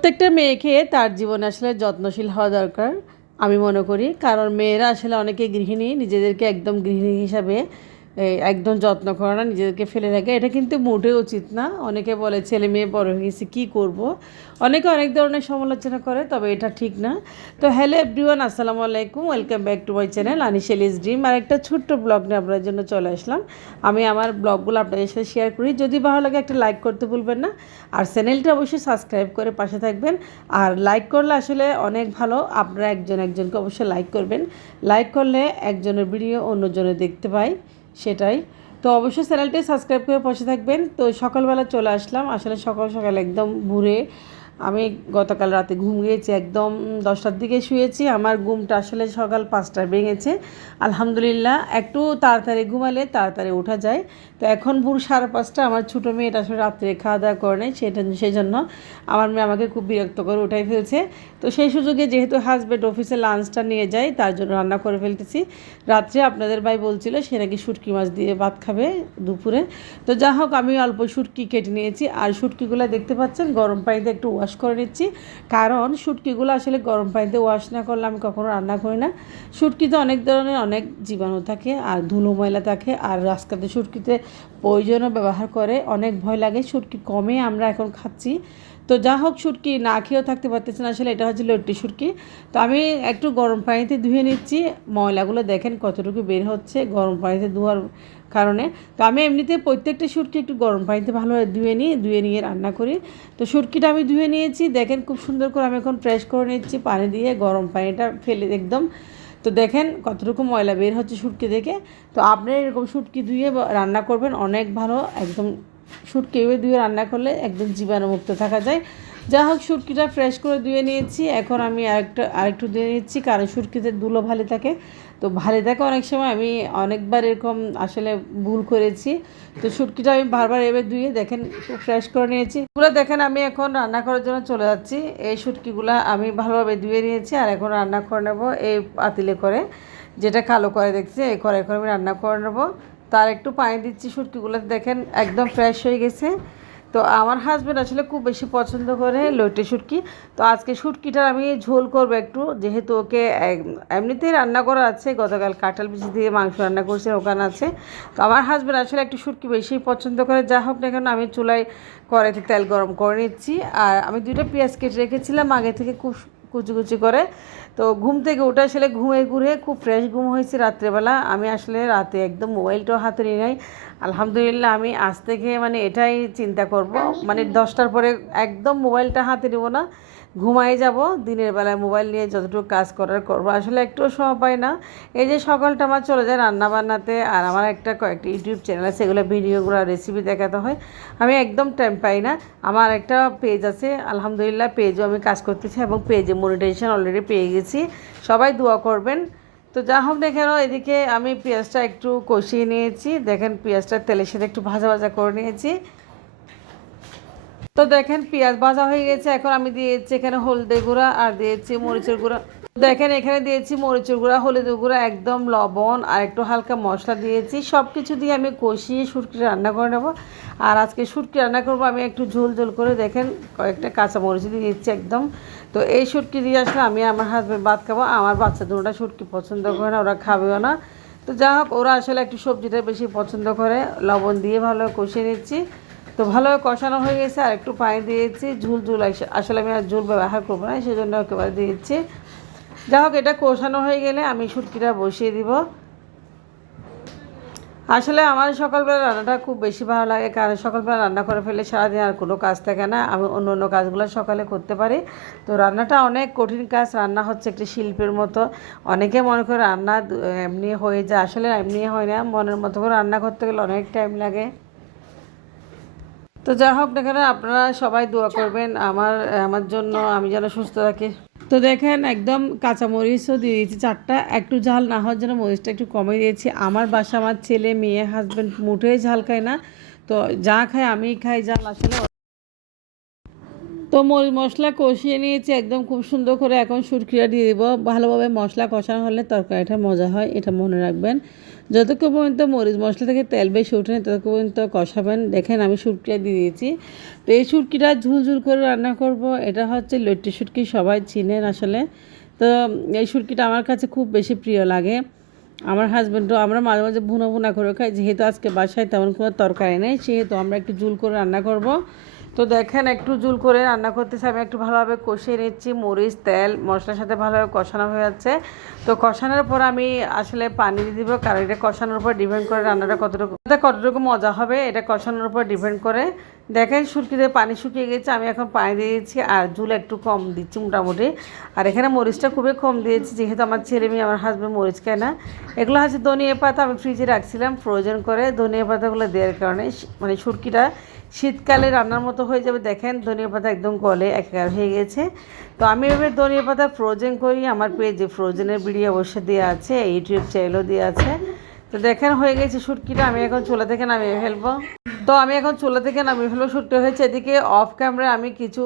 প্রত্যেকটা মেয়েকে তার জীবনে আসলে যত্নশীল হওয়া দরকার আমি মনে করি। কারণ মেয়েরা আসলে অনেকে গৃহিণী, নিজেদেরকে একদম গৃহিণী হিসাবে একদম যত্ন করে না, নিজেদেরকে ফেলে রাখে। এটা কিন্তু মোটেও উচিত না। অনেকে বলে ছেলে মেয়ে বড় হয়ে গেছে কী করব, অনেকে অনেক ধরনের সমালোচনা করে, তবে এটা ঠিক না। তো হ্যালো এভরিওয়ান, আসসালামু আলাইকুম, welcome back to my channel আনিশেলিস ড্রিম। আর একটা ছোট্ট ব্লগ নিয়ে আপনাদের জন্য চলে আসলাম। আমি আমার ব্লগগুলো আপনাদের সাথে শেয়ার করি। যদি ভালো লাগে একটা লাইক করতে ভুলবেন না, আর চ্যানেলটা অবশ্যই সাবস্ক্রাইব করে পাশে থাকবেন। আর লাইক করলে আসলে অনেক ভালো, আপনারা একজনকে অবশ্যই লাইক করবেন। লাইক করলে একজনের ভিডিও অন্যজনে দেখতে পায়, সেটাই। তো অবশ্যই চ্যানেলটি সাবস্ক্রাইব করে পাশে থাকবেন। তো সকালবেলা চলে আসলাম, আসলে সকাল সকাল একদম ভোরে। আমি গতকাল রাতে ঘুম গিয়েছি, একদম 10টার দিকে শুয়েছি। আমার ঘুমটা আসলে সকাল 5টায় ভেঙেছে। আলহামদুলিল্লাহ, একটু তাড়াতাড়ি ঘুমালে তাড়াতাড়ি ওঠা যায়। তো এখন ভোর 5:30, আমার ছোটো মেয়েটা আসলে রাত্রে খাওয়া দাওয়া করে নেই, সেই জন্য আমার মেয়ে আমাকে খুব বিরক্ত করে উঠাই ফেলছে। তো সেই সুযোগে যেহেতু হাজব্যান্ড অফিসে লাঞ্চটা নিয়ে যায়, তার জন্য রান্না করে ফেলতেছি। রাত্রে আপনাদের ভাই বলছিল সে নাকি শুটকি মাছ দিয়ে ভাত খাবে দুপুরে। তো যা হোক, আমি অল্প শুটকি কেটে নিয়েছি। আর শুটকিগুলো দেখতে পাচ্ছেন গরম পানিতে একটু ওয়াশ করে নিচ্ছি, কারণ শুটকিগুলো আসলে গরম পানিতে ওয়াশ না করলে আমি কখনো রান্না করি না। শুটকিতে অনেক ধরনের অনেক জীবাণু থাকে আর ধুলো ময়লা থাকে, আর আজকাল শুটকিতে প্রয়োজনও ব্যবহার করে, অনেক ভয় লাগে। শুটকি কমে আমরা এখন খাচ্ছি। তো যা হোক, শুটকি না খেয়েও থাকতে পারতেছে না, আসলে এটা হচ্ছে লট্টি শুটকি। তো আমি একটু গরম পানিতে ধুয়ে নিচ্ছি। ময়লাগুলো দেখেন কতটুকু বের হচ্ছে গরম পানিতে ধোয়ার কারণে। তো আমি এমনিতে প্রত্যেকটা শুটকি একটু গরম পানিতে ভালোভাবে ধুয়ে নিয়ে রান্না করি। তো শুটকিটা আমি ধুয়ে নিয়েছি, দেখেন খুব সুন্দর করে আমি এখন ফ্রেশ করে নিচ্ছি পানি দিয়ে, গরম পানিটা ফেলে একদম। তো দেখেন কতটুকু ময়লা বের হচ্ছে শুটকি থেকে। তো আপনি এরকম শুটকি ধুয়ে রান্না করবেন, অনেক ভালো। একদম শুটকি ধুয়ে রান্না করলে একদম জীবাণুমুক্ত থাকা যায়। যা হোক, শুটকিটা ফ্রেশ করে ধুয়ে নিয়েছি। এখন আমি আরেকটু ধুয়ে নিচ্ছি, কারণ শুটকিতে ধুলো ভালো থাকে। তো ভালো থাকে অনেক সময়, আমি অনেকবার এরকম আসলে ভুল করেছি। তো শুটকিটা আমি বারবার এবার ধুয়ে দেখেন ফ্রেশ করে নিয়েছি। এগুলো দেখেন আমি এখন রান্না করার জন্য চলে যাচ্ছি। এই শুটকিগুলো আমি ভালোভাবে ধুয়ে নিয়েছি, আর এখন রান্না করে নেবো এই পাতিলে করে, যেটা কালো করে দেখছি, এই করে আমি রান্না করে নেবো। তার একটু পানি দিচ্ছি। শুটকিগুলো দেখেন একদম ফ্রেশ হয়ে গেছে। তো আমার হাজব্যান্ড আসলে খুব বেশি পছন্দ করে লইটে শুটকি। তো আজকে শুটকিটার আমি ঝোল করবো একটু, যেহেতু ওকে এমনিতেই রান্না করা আছে, গতকাল কাঁঠাল বিচি দিয়ে মাংস রান্না করছে, ওখানে আছে। তো আমার হাজব্যান্ড আসলে একটু শুটকি বেশি পছন্দ করে। যা হোক না কেন, আমি চুলায় কড়াইতে তেল গরম করে নিচ্ছি। আর আমি 2টা পেঁয়াজ কেটে রেখেছিলাম আগে থেকে, খুব কুচি কুচি করে। তো ঘুম থেকে ওটা আসলে ঘুমিয়ে ঘুরে খুব ফ্রেশ ঘুম হয়েছে রাত্রেবেলা। আমি আসলে রাতে একদম মোবাইলটাও হাতে নিয়ে নাই। আলহামদুলিল্লাহ, আমি আজ থেকে মানে এটাই চিন্তা করব, মানে 10টার পরে একদম মোবাইলটা হাতে নেব না, ঘুমাই যাব। দিনের বেলায় মোবাইল নিয়ে যতটুকু কাজ করার করবো, আসলে একটুও সময় পাই না। এই যে সকালটা আমার চলে যায় রান্না বান্নাতে, আর আমার কয়েকটা ইউটিউব চ্যানেল আছে, এগুলো ভিডিওগুলো রেসিপি দেখাতে হয়, আমি একদম টাইম পাই না। আমার একটা পেজ আছে, আলহামদুলিল্লাহ পেজও আমি কাজ করতেছি, এবং পেজে মনিটাইজেশন অলরেডি পেয়ে গেছি। সবাই দোয়া করবেন। তো যা হোক না কেন, এদিকে আমি পেঁয়াজটা একটু কষিয়ে নিয়েছি। দেখেন পেঁয়াজটা তেলের সাথে একটু ভাজা ভাজা করে নিয়েছি। তো দেখেন পেঁয়াজ ভাজা হয়ে গেছে। এখন আমি দিয়েছি এখানে হলদের গুঁড়া, আর দিয়েছি মরিচের গুঁড়া। দেখেন এখানে দিয়েছি মরিচের গুঁড়া, হলুদের গুঁড়া, একদম লবণ, আর একটু হালকা মশলা দিয়েছি। সব কিছু দিয়ে আমি কষিয়ে শুটকি রান্না করে নেবো। আর আজকে শুটকি রান্না করবো আমি একটু ঝোল ঝোল করে। দেখেন কয়েকটা কাঁচা মরিচ দিয়ে দিচ্ছি একদম। তো এই শুটকি দিয়ে আসলে আমি আমার হাজব্যান্ড ভাত খাবো। আমার বাচ্চা দুটোটা শুটকি পছন্দ করে না, ওরা খাবেও না। তো যা হোক, ওরা আসলে একটু সবজিটা বেশি পছন্দ করে। লবণ দিয়ে ভালো কষিয়ে নিচ্ছি। তো ভালোভাবে কষানো হয়ে গেছে, আর একটু পানি দিয়েছি। ঝুল আসলে আমি আর ঝুল ব্যবহার করবো না, সেই জন্য একেবারে দিয়েছি। যা হোক, এটা কষানো হয়ে গেলে আমি শুটকিটা বসিয়ে দিব। আসলে আমার সকালবেলা রান্নাটা খুব বেশি ভালো লাগে, কারণ সকালবেলা রান্না করে ফেলে সারাদিন আর কোনো কাজ থাকে না, আমি অন্য অন্য কাজগুলো সকালে করতে পারি। তো রান্নাটা অনেক কঠিন কাজ, রান্না হচ্ছে একটি শিল্পের মতো। অনেকে মনে করে রান্না এমনি হয়ে যায়, আসলে এমনি হয় না, মনের মতো করে রান্না করতে গেলে অনেক টাইম লাগে। তো যা হোক না কেন, আপনারা সবাই দোয়া করবেন আমার আমার জন্য, আমি যেন সুস্থ থাকি। তো দেখেন একদম কাঁচামরিচও দিয়ে দিয়েছি 4টা, একটু ঝাল না হওয়ার জন্য মরিচটা একটু কমে দিয়েছি। আমার বাসা, আমার ছেলে মেয়ে হাজব্যান্ড মোটেই ঝাল খায় না। তো যা খায় আমি খাই ঝাল আসলে। তো মরিচ মশলা কষিয়ে নিয়েছি একদম খুব সুন্দর করে। এখন শুটকিটা দিয়ে দিব। ভালোভাবে মশলা কষানো হলে তরকারিটা মজা হয়, এটা মনে রাখবেন। যতক্ষণ পর্যন্ত মরিচ মশলা থেকে তেল বেশি ওঠে না ততক্ষণ পর্যন্ত কষাবেন। দেখেন আমি শুটকিটা দিয়ে দিয়েছি। তো এই শুটকিটা ঝুলঝুল করে রান্না করব। এটা হচ্ছে লইট্টি শুটকি, সবাই চিনেন আসলে। তো এই শুটকিটা আমার কাছে খুব বেশি প্রিয় লাগে। আমার হাজব্যান্ডও, আমরা মাঝে মাঝে ভুনা ভুনা করে খাই। যেহেতু আজকে বাসায় তেমন কোনো তরকারি নেই, সেহেতু আমরা একটু ঝুল করে রান্না করব। তো দেখেন একটু ঝুল করে রান্না করতেছে, আমি একটু ভালোভাবে কষিয়ে নিচ্ছি। মরিচ তেল মশলার সাথে ভালোভাবে কষানো হয়ে যাচ্ছে। তো কষানোর পর আমি আসলে পানি দিয়ে দিব, কারণ এটা কষানোর উপর ডিপেন্ড করে রান্নাটা কতটুকু মজা হবে, এটা কষানোর উপর ডিপেন্ড করে। দেখেন শুটকিতে পানি শুকিয়ে গেছে, আমি এখন পানি দিয়ে দিচ্ছি আর ঝুল একটু কম দিচ্ছি মোটামুটি। আর এখানে মরিচটা খুবই কম দিয়েছি, যেহেতু আমার ছেলে মেয়ে, আমার হাজব্যান্ড মরিচ খায় না। এগুলো হচ্ছে ধনিয়া পাতা, আমি ফ্রিজে রাখছিলাম ফ্রোজেন করে। ধনিয়া পাতাগুলো দেওয়ার কারণে মানে শুটকিটা শীতকালে রান্নার মতো হয়ে যাবে। দেখেন ধনিয়া পাতা একদম গলে একাকার হয়ে গেছে। তো আমি এভাবে ধনিয়া পাতা ফ্রোজেন করি। আমার পেজে ফ্রোজেনের ভিডিও অবশ্যই দেওয়া আছে, ইউটিউব চ্যানেলও দেওয়া আছে। তো দেখেন হয়ে গেছে শুটকিটা, আমি এখন চুলা থেকে নামিয়ে ফেলবো। তো আমি এখন চুলা থেকে নামিয়ে ফেলবো। শুটকি হয়েছে। এদিকে অফ ক্যামেরায় আমি কিছু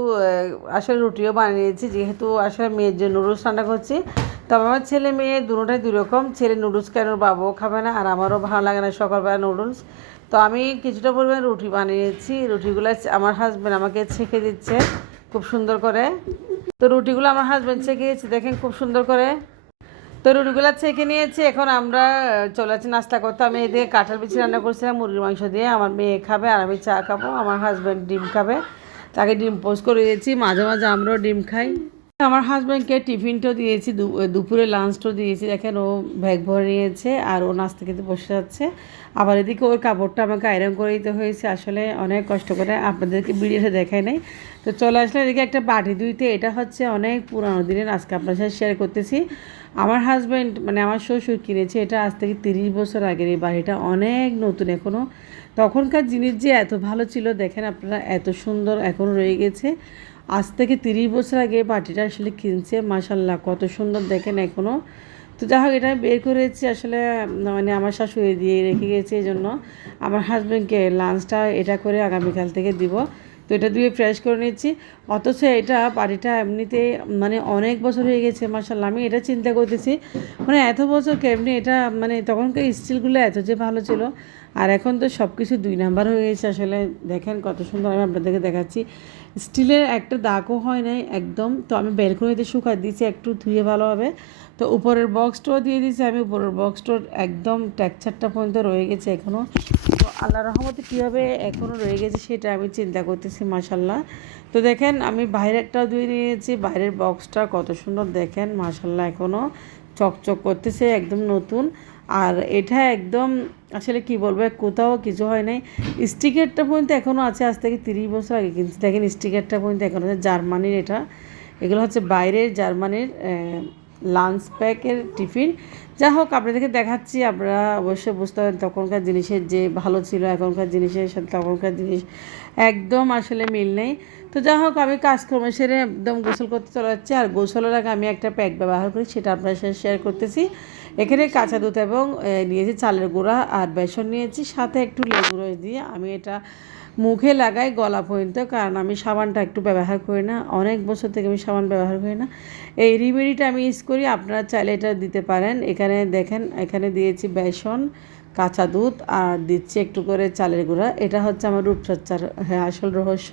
আসলে রুটিও বানিয়েছি, যেহেতু আসলে মেয়ের জন্য নুডলস রান্না করছি। তবে আমার ছেলে মেয়ে দুটোটাই দুই রকম। ছেলে নুডলস কেন, বাবাও খাবে না, আর আমারও ভালো লাগে না সকালবেলা নুডলস। তো আমি কিছুটা পরিমাণে রুটি বানিয়েছি। রুটিগুলো আমার হাজব্যান্ড আমাকে ছেঁকে দিচ্ছে খুব সুন্দর করে। তো রুটিগুলো আমার হাজব্যান্ড ছেঁকে দিচ্ছে, দেখেন খুব সুন্দর করে। তো রুটিগুলো ছেঁকে নিয়েছি। এখন আমরা চলে যাচ্ছি নাস্তা করতে। আমি এদিকে কাঁঠাল বিচি রান্না করছিলাম মুরগির মাংস দিয়ে। আমার মেয়ে খাবে আর আমি চা খাবো। আমার হাজব্যান্ড ডিম খাবে, তাকে ডিম পোস্ট করে দিয়েছি। মাঝে মাঝে আমরাও ডিম খাই। আমার হাজব্যান্ডকে টিফিনটাও দিয়েছি, দুপুরে লাঞ্চটাও দিয়েছি। দেখেন ও ব্যাগ ভরে নিয়েছে আর ও নাস্তা খেতে বসে যাচ্ছে। আবার এদিকে ওর কাপড়টা আমাকে আয়রন করে দিতে হয়েছে, আসলে অনেক কষ্ট করে, আপনাদেরকে ভিডিওতে দেখাই নাই। তো চলে আসলে এদিকে একটা বাটি ধুইতে। এটা হচ্ছে অনেক পুরানো দিনের, আজকে আপনার সাথে শেয়ার করতেছি। আমার হাজব্যান্ড মানে আমার শ্বশুর কিনেছে এটা আজ থেকে 30 বছর আগের। এই বাড়িটা অনেক নতুন এখনও। তখনকার জিনিস যে এত ভালো ছিল, দেখেন আপনারা, এত সুন্দর এখনও রয়ে গেছে। আজ থেকে 30 বছর আগে বাটিটা আসলে কিনছে, মাশাল্লাহ কত সুন্দর দেখেন এখনও। তো যাই হোক, এটা বের করেছি আসলে, মানে আমার শাশুড়ি দিয়ে রেখে গেছে, এই জন্য আমার হাজব্যান্ডকে লাঞ্চটা এটা করে আগামীকাল থেকে দিব। তো এটা দিয়ে ফ্রেশ করে নিচ্ছি। অথচ এটা বাড়িটা এমনিতে মানে অনেক বছর হয়ে গেছে, মাশাল্লাহ। আমি এটা চিন্তা করতেছি মানে এত বছর কেমনি এটা, মানে তখনকার স্টিলগুলো এত যে ভালো ছিল। আর এখন তো সব কিছু 2 নাম্বার হয়ে গেছে আসলে। দেখেন কত সুন্দর, আমি আপনাদেরকে দেখাচ্ছি। স্টিলের একটা দাগও হয় নাই একদম। তো আমি ব্যালকনিতে শুকাই দিয়েছি একটু ধুয়ে ভালোভাবে। তো উপরের বক্সটাও দিয়ে দিয়েছি আমি। উপরের বক্সটার একদম টেক্সচারটা পর্যন্ত রয়ে গেছে এখনও। তো আল্লাহর রহমতে কীভাবে এখনও রয়ে গেছে সেটা আমি চিন্তা করতেছি, মাশাল্লাহ। তো দেখেন আমি বাইরেরটাও ধুয়ে নিয়েছি। বাইরের বক্সটা কত সুন্দর দেখেন, মাশাল্লাহ এখনও চকচক করতেছে, একদম নতুন। আর এটা একদম আসলে কি বলবো, কোথাও কিছু হয় নাই। স্টিকারটা পর্যন্ত এখনও আছে, আজ থেকে 30 বছর আগে কিনছি। দেখেন স্টিকারটা পর্যন্ত এখনও আছে, জার্মানির এটা। এগুলো হচ্ছে বাইরের জার্মানির লাঞ্চ প্যাকের টিফিন। যা হোক আপনাদেরকে দেখাচ্ছি, আপনারা অবশ্যই বুঝতে পারেন তখনকার জিনিসের যে ভালো ছিল, এখনকার জিনিসের সাথে তখনকার জিনিস একদম আসলে মিল নেই। তো যা হোক আমি কাজকর্ম সেরে একদম গোসল করতে চলে যাচ্ছি। আর গোসলের আগে আমি একটা প্যাক ব্যবহার করি, সেটা আপনার সাথে শেয়ার করতেছি। এখানে কাঁচা দুধ এবং নিয়েছি চালের গুঁড়া আর বেসন নিয়েছি, সাথে একটু লেবু রস দিয়ে আমি এটা মুখে লাগাই গলা পর্যন্ত, কারণ আমি সাবানটা একটু ব্যবহার করি না, অনেক বছর থেকে আমি সাবান ব্যবহার করি না। এই রেমেডিটা আমি ইউজ করি, আপনারা চাইলে এটা দিতে পারেন। এখানে দেখেন, এখানে দিয়েছি বেসন, কাঁচা দুধ আর দিচ্ছি একটু করে চালের গুঁড়া। এটা হচ্ছে আমার রূপচর্চার আসল রহস্য।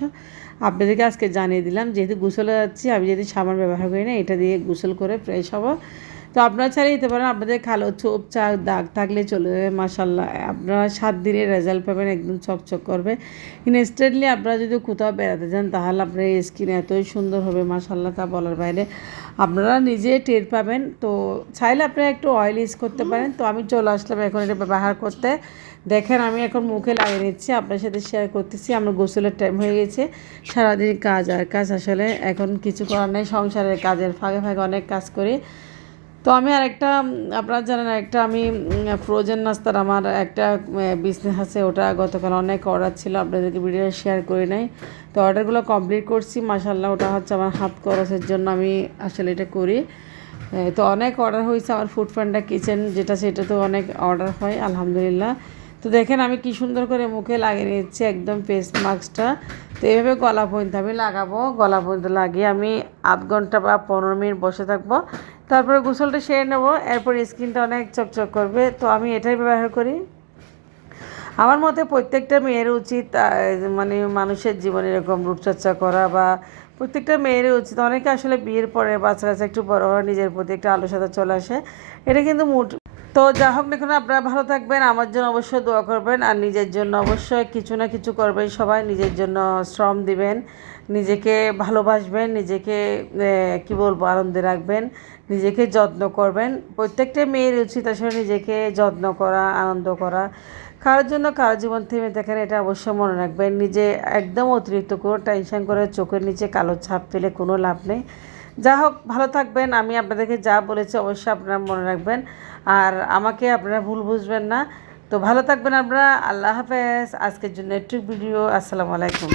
আপনাদেরকে আজকে জানিয়ে দিলাম, যেহেতু গোসলে যাচ্ছি, আমি যেহেতু সাবান ব্যবহার করি না, এটা দিয়ে গোসল করে ফ্রেশ হব। তো আপনারা চাইলে দিতে পারেন, আপনাদের কালো ছোপ চাক দাগ থাকলে চলে যাবে, মাশাল্লাহ আপনারা 7 দিনের রেজাল্ট পাবেন, একদম চকচক করবে। ইনস্ট্যান্টলি আপনারা যদি কোথাও বেড়াতে যান, তাহলে আপনার স্কিন এতই সুন্দর হবে, মাশাল্লাহ, তা বলার বাইরে। আপনারা নিজে টের পাবেন। তো চাইলে আপনারা একটু অয়েল ইউজ করতে পারেন। তো আমি চলে আসলাম এখন এটা ব্যবহার করতে। দেখেন আমি এখন মুখে লাগিয়ে নিচ্ছি, আপনার সাথে শেয়ার করতেছি। আমার গোসলের টাইম হয়ে গেছে। সারাদিন কাজ আর কাজ, আসলে এখন কিছু করার নেই, সংসারের কাজের ফাঁকে ফাঁকে অনেক কাজ করি। তো আমি আরেকটা, আপনারা জানেন একটা আমি ফ্রোজেন নাস্তার আমার একটা বিজনেস আছে, ওটা গতকাল অনেক অর্ডার ছিল, আপনাদেরকে ভিডিও শেয়ার করে নাই। তো অর্ডারগুলো কমপ্লিট করছি, মাশাল্লাহ। ওটা হচ্ছে আমার হাত খরচের জন্য আমি আসলে এটা করি। তো অনেক অর্ডার হয়েছে আমার ফুড পান্ডা কিচেন যেটা, সেটা তো অনেক অর্ডার হয় আলহামদুলিল্লাহ। তো দেখেন আমি কি সুন্দর করে মুখে লাগিয়ে নিচ্ছি একদম ফেস মাস্কটা। তো এইভাবে গলা পর্যন্ত আমি লাগাবো, গলা পর্যন্ত লাগিয়ে আমি আধ ঘন্টা বা 15 মিনিট বসে থাকবো। তারপরে গোসলটা সেরে নেবো, এরপর স্কিনটা অনেক চকচক করবে। তো আমি এটাই ব্যবহার করি। আমার মতে প্রত্যেকটা মেয়ের উচিত মানে মানুষের জীবনে এরকম রূপচর্চা করা, বা প্রত্যেকটা মেয়েরই উচিত। অনেকে আসলে বিয়ের পরে বাচ্চা কাচ্চা একটু বড় হয়, নিজের প্রতি একটা আলস্যতা চলে আসে, এটা কিন্তু তো যা হোক না কেন আপনারা ভালো থাকবেন, আমার জন্য অবশ্যই দোয়া করবেন, আর নিজের জন্য অবশ্যই কিছু না কিছু করবেন। সবাই নিজের জন্য শ্রম দিবেন, নিজেকে ভালোবাসবেন, নিজেকে কি বলবো আনন্দে রাখবেন, নিজেকে যত্ন করবেন। প্রত্যেকটা মেয়ের উচিত আসলে নিজেকে যত্ন করা, আনন্দ করা। কারোর জন্য কারো জীবন থেমে থাকেন, এটা অবশ্যই মনে রাখবেন। নিজে একদম অতিরিক্ত করে টেনশন করে চোখের নিচে কালো ছাপ ফেলে কোনো লাভ নেই। যা হোক ভালো থাকবেন, আমি আপনাদেরকে যা বলেছি অবশ্যই আপনারা মনে রাখবেন, আর আমাকে আপনারা ভুল বুঝবেন না। তো ভালো থাকবেন আপনারা। আল্লাহ হাফেজ। আজকের জন্য একটু ভিডিও। আসসালামু আলাইকুম।